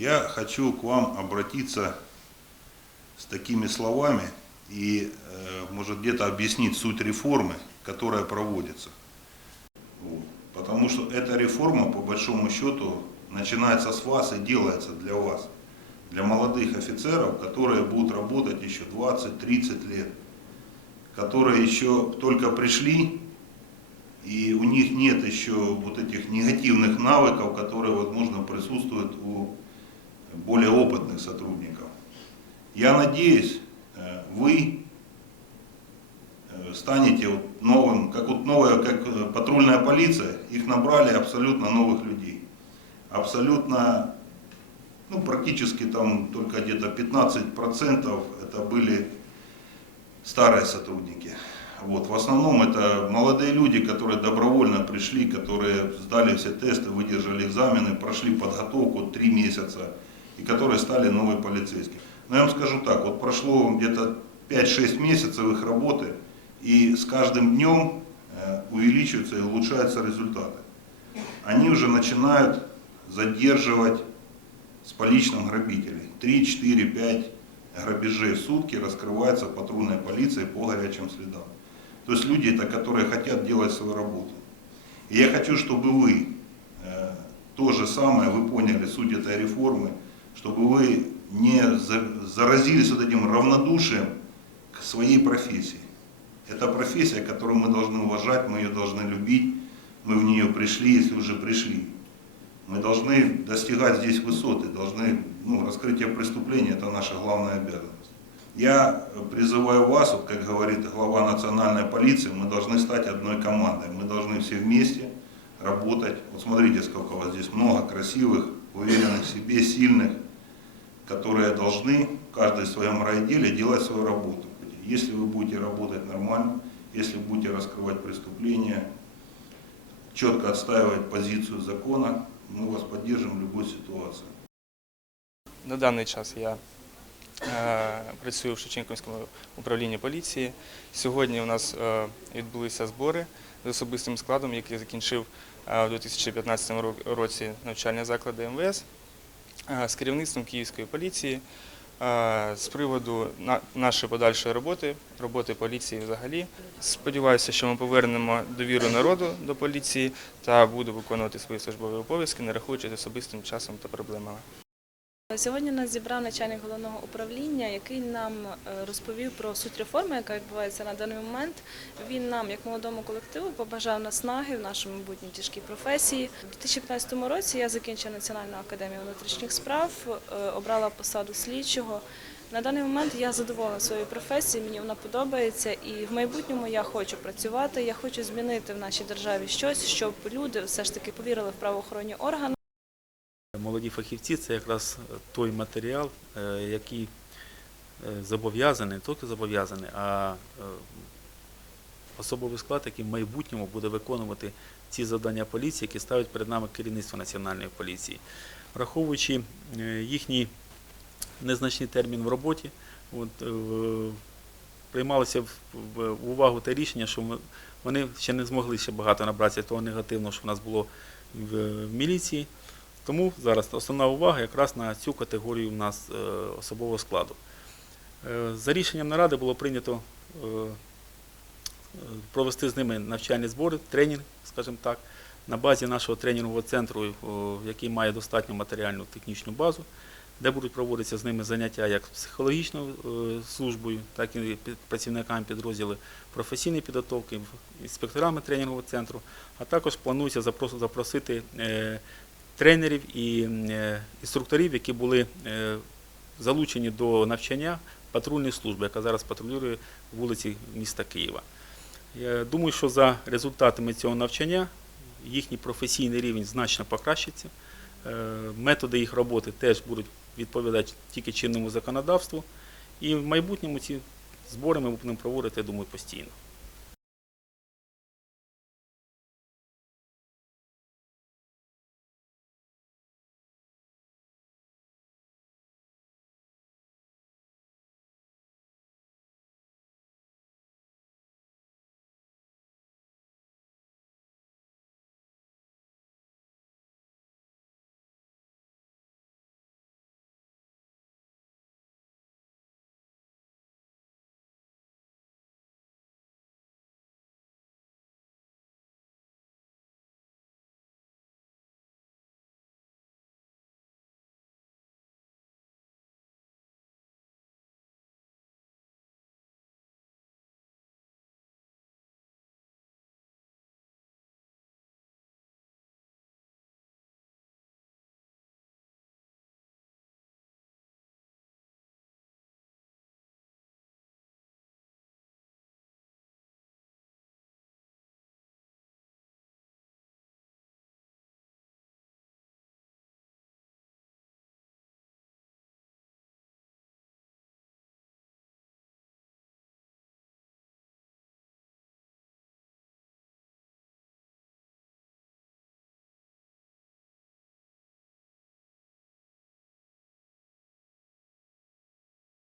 Я хочу к вам обратиться с такими словами и, э, может, где-то объяснить суть реформы, которая проводится. Вот. Потому что эта реформа, по большому счету, начинается с вас и делается для вас, для молодых офицеров, которые будут работать еще 20-30 лет, которые еще только пришли, и у них нет еще вот этих негативных навыков, которые, возможно, присутствуют у более опытных сотрудников. Я надеюсь, э, вы э, станете вот новым, как вот новая, как э, патрульная полиция, их набрали абсолютно новых людей. Абсолютно, ну практически там только где-то 15% это были старые сотрудники. Вот, в основном это молодые люди, которые добровольно пришли, которые сдали все тесты, выдержали экзамены, прошли подготовку три месяца и которые стали новые полицейскими. Но я вам скажу так, вот прошло где-то 5-6 месяцев их работы, и с каждым днем э, увеличиваются и улучшаются результаты. Они уже начинают задерживать с поличным грабителей. 3, 4, 5 грабежей в сутки раскрывается патрульной полицией по горячим следам. То есть люди, это, которые хотят делать свою работу. И я хочу, чтобы вы э, то же самое, вы поняли суть этой реформы, чтобы вы не за- заразились вот этим равнодушием к своей профессии. Это профессия, которую мы должны уважать, мы ее должны любить, мы в нее пришли, если уже пришли. Мы должны достигать здесь высоты, должны, ну, раскрытие преступления – это наша главная обязанность. Я призываю вас, вот как говорит глава национальной полиции, мы должны стать одной командой, мы должны все вместе работать. Вот смотрите, сколько у вас здесь много красивых, уверенных в себе, сильных, которые должны, каждый в своем райделе, делать свою работу. Если вы будете работать нормально, если будете раскрывать преступления, четко отстаивать позицию закона, мы вас поддержим в любой ситуации. На даний час я е, працюю в Шевченківському управлінні поліції. Сьогодні у нас е, відбулися збори з особистим складом, який закінчив е, у 2015 ро- році навчальні заклади МВС е, З керівництвом Київської поліції е, з приводу на- нашої подальшої роботи, роботи поліції взагалі. Сподіваюся, що ми повернемо довіру народу до поліції та буду виконувати свої службові обов'язки, не рахуючись особистим часом та проблемами. Сьогодні нас зібрав начальник головного управління, який нам е, розповів про суть реформи, яка відбувається на даний момент. Він нам, як молодому колективу, побажав наснаги в нашому майбутній тяжкій професії. У 2015 році я закінчила Національну академію внутрішніх справ, е, обрала посаду слідчого. На даний момент я задоволена своєю професією, мені вона подобається, і в майбутньому я хочу працювати. Я хочу змінити в нашій державі щось, щоб люди все ж таки повірили в правоохоронні органи. Молоді фахівці це якраз той матеріал, е, який е, зобов'язаний, не тільки зобов'язаний, а е, особовий склад, який в майбутньому буде виконувати ці завдання поліції, які ставить перед нами керівництво національної поліції. Враховуючи е, їхній незначний термін в роботі, от, е, приймалося в, увагу те рішення, що вони ще не змогли ще багато набратися того негативного, що в нас було в міліції. Тому зараз основна увага якраз на цю категорію у нас е, особового складу. Е, За рішенням наради було прийнято е, провести з ними навчальні збори, тренінг, скажімо так, на базі нашого тренінгового центру, який має достатню матеріальну технічну базу, де будуть проводитися з ними заняття як психологічною службою, так і працівниками підрозділів професійної підготовки, інспекторами тренінгового центру, а також планується запросити тренерів і е, інструкторів, які були е, залучені до навчання патрульної служби, яка зараз патрулює вулиці міста Києва. Я думаю, що за результатами цього навчання їхній професійний рівень значно покращиться. Е, Методи їх роботи теж будуть відповідати тільки чинному законодавству. І в майбутньому ці збори ми будемо проводити, я думаю, постійно.